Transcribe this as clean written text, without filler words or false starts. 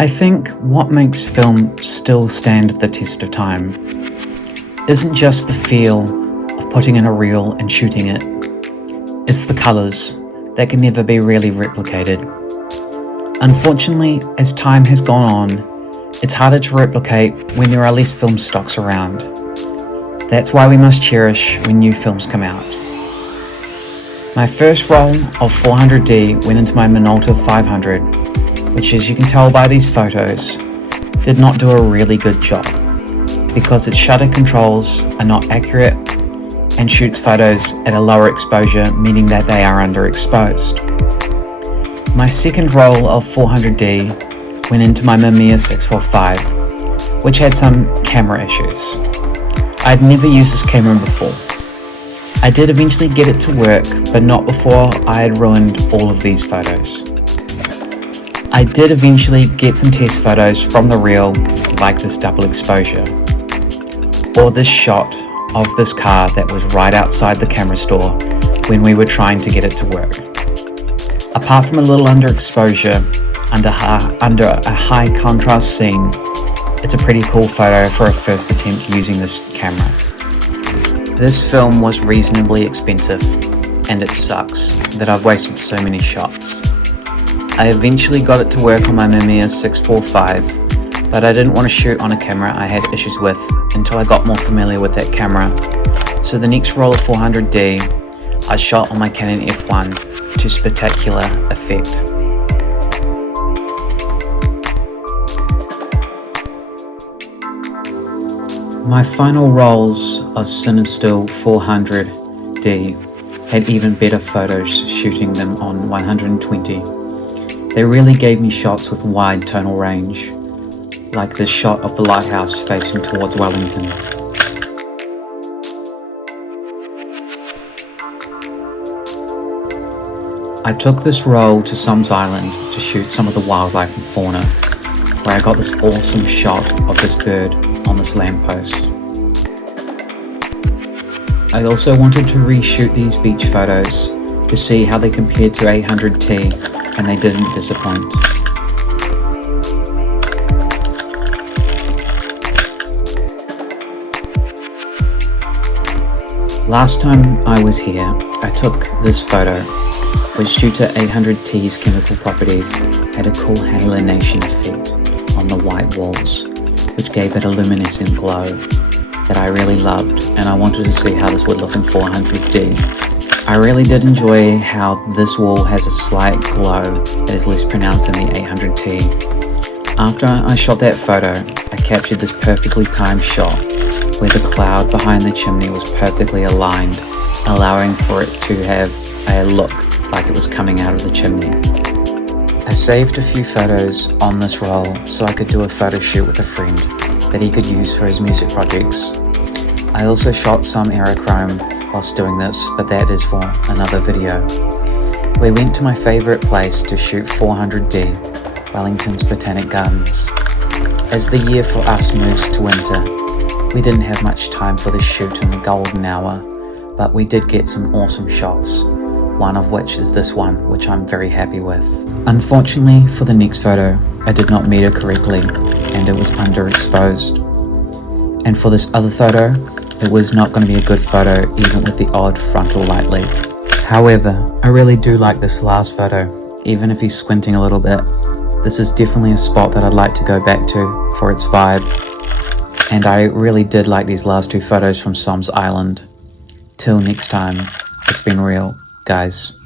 I think what makes film still stand the test of time isn't just the feel of putting in a reel and shooting it. It's the colours that can never be really replicated. Unfortunately, as time has gone on, it's harder to replicate when there are less film stocks around. That's why we must cherish when new films come out. My first roll of 400D went into my Minolta 500, which, as you can tell by these photos, did not do a really good job because its shutter controls are not accurate and shoots photos at a lower exposure, meaning that they are underexposed. My second roll of 400D went into my Mamiya 645, which had some camera issues. I'd never used this camera before. I did eventually get it to work, but not before I had ruined all of these photos. I did eventually get some test photos from the reel, like this double exposure, or this shot of this car that was right outside the camera store when we were trying to get it to work. Apart from a little underexposure under a high contrast scene, it's a pretty cool photo for a first attempt using this camera. This film was reasonably expensive, and it sucks that I've wasted so many shots. I eventually got it to work on my Mamiya 645, but I didn't want to shoot on a camera I had issues with until I got more familiar with that camera. So the next roll of 400D, I shot on my Canon F1 to spectacular effect. My final rolls of Cinestill 400D had even better photos shooting them on 120. They really gave me shots with wide tonal range, like this shot of the lighthouse facing towards Wellington. I took this roll to Sums Island to shoot some of the wildlife and fauna, where I got this awesome shot of this bird on this lamppost. I also wanted to reshoot these beach photos to see how they compared to 800T, and they didn't disappoint. Last time I was here, I took this photo, which due to 800T's chemical properties had a cool halination effect on the white walls, which gave it a luminescent glow that I really loved, and I wanted to see how this would look in 400D. I really did enjoy how this wall has a slight glow that is less pronounced than the 800T. After I shot that photo, I captured this perfectly timed shot where the cloud behind the chimney was perfectly aligned, allowing for it to have a look like it was coming out of the chimney. I saved a few photos on this roll so I could do a photo shoot with a friend that he could use for his music projects. I also shot some aerochrome whilst doing this, but that is for another video. We went to my favourite place to shoot 400D, Wellington's Botanic Gardens. As the year for us moves to winter, we didn't have much time for the shoot in the golden hour, but we did get some awesome shots, one of which is this one, which I'm very happy with. Unfortunately for the next photo, I did not meter correctly and it was underexposed. And for this other photo, it was not going to be a good photo even with the odd frontal light leak. However, I really do like this last photo, even if he's squinting a little bit. This is definitely a spot that I'd like to go back to for its vibe. And I really did like these last two photos from Sums Island. Till next time, it's been real, guys.